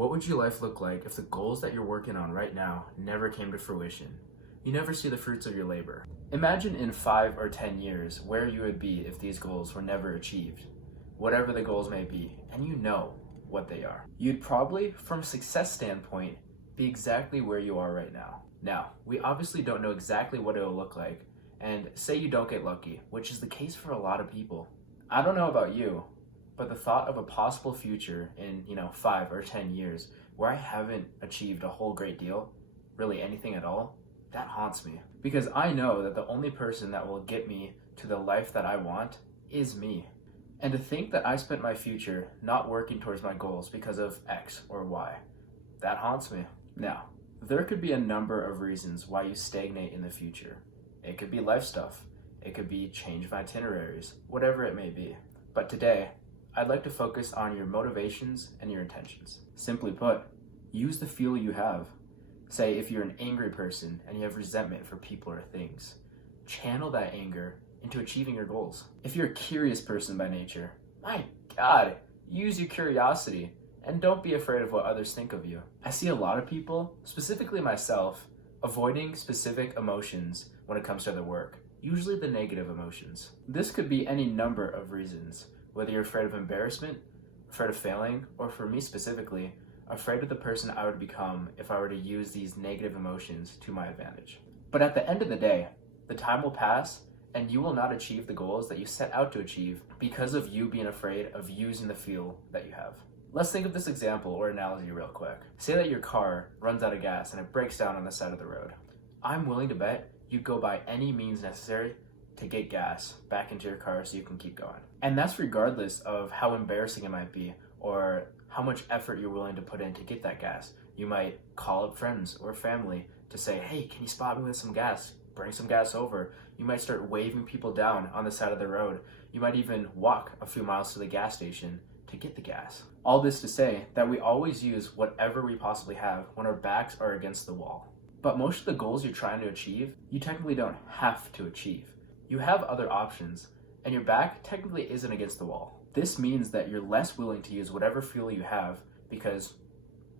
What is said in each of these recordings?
What would your life look like if the goals that you're working on right now never came to fruition? You never see the fruits of your labor. Imagine in 5 or 10 years where you would be if these goals were never achieved. Whatever the goals may be, and you know what they are. You'd probably, from a success standpoint, be exactly where you are right now. Now, we obviously don't know exactly what it'll look like, and say you don't get lucky, which is the case for a lot of people. I don't know about you, but the thought of a possible future in, 5 or 10 years where I haven't achieved a whole great deal, really anything at all, that haunts me. Because I know that the only person that will get me to the life that I want is me. And to think that I spent my future not working towards my goals because of X or Y, that haunts me. Now, there could be a number of reasons why you stagnate in the future. It could be life stuff. It could be change of itineraries, whatever it may be. But today, I'd like to focus on your motivations and your intentions. Simply put, use the fuel you have. Say if you're an angry person and you have resentment for people or things, channel that anger into achieving your goals. If you're a curious person by nature, my God, use your curiosity and don't be afraid of what others think of you. I see a lot of people, specifically myself, avoiding specific emotions when it comes to their work, usually the negative emotions. This could be any number of reasons, whether you're afraid of embarrassment, afraid of failing, or for me specifically, afraid of the person I would become if I were to use these negative emotions to my advantage. But at the end of the day, the time will pass and you will not achieve the goals that you set out to achieve because of you being afraid of using the fuel that you have. Let's think of this example or analogy real quick. Say that your car runs out of gas and it breaks down on the side of the road. I'm willing to bet you'd go by any means necessary to get gas back into your car so you can keep going. And that's regardless of how embarrassing it might be or how much effort you're willing to put in to get that gas. You might call up friends or family to say, hey, can you spot me with some gas? Bring some gas over. You might start waving people down on the side of the road. You might even walk a few miles to the gas station to get the gas. All this to say that we always use whatever we possibly have when our backs are against the wall. But most of the goals you're trying to achieve, you technically don't have to achieve. You have other options, and your back technically isn't against the wall. This means that you're less willing to use whatever fuel you have because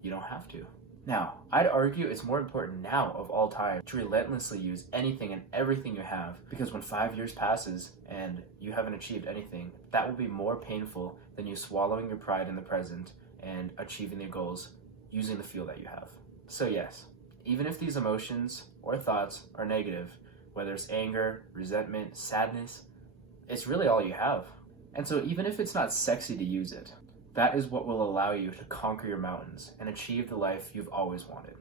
you don't have to. Now, I'd argue it's more important now of all time to relentlessly use anything and everything you have, because when 5 years passes and you haven't achieved anything, that will be more painful than you swallowing your pride in the present and achieving your goals using the fuel that you have. So yes, even if these emotions or thoughts are negative, whether it's anger, resentment, sadness, it's really all you have. And so even if it's not sexy to use it, that is what will allow you to conquer your mountains and achieve the life you've always wanted.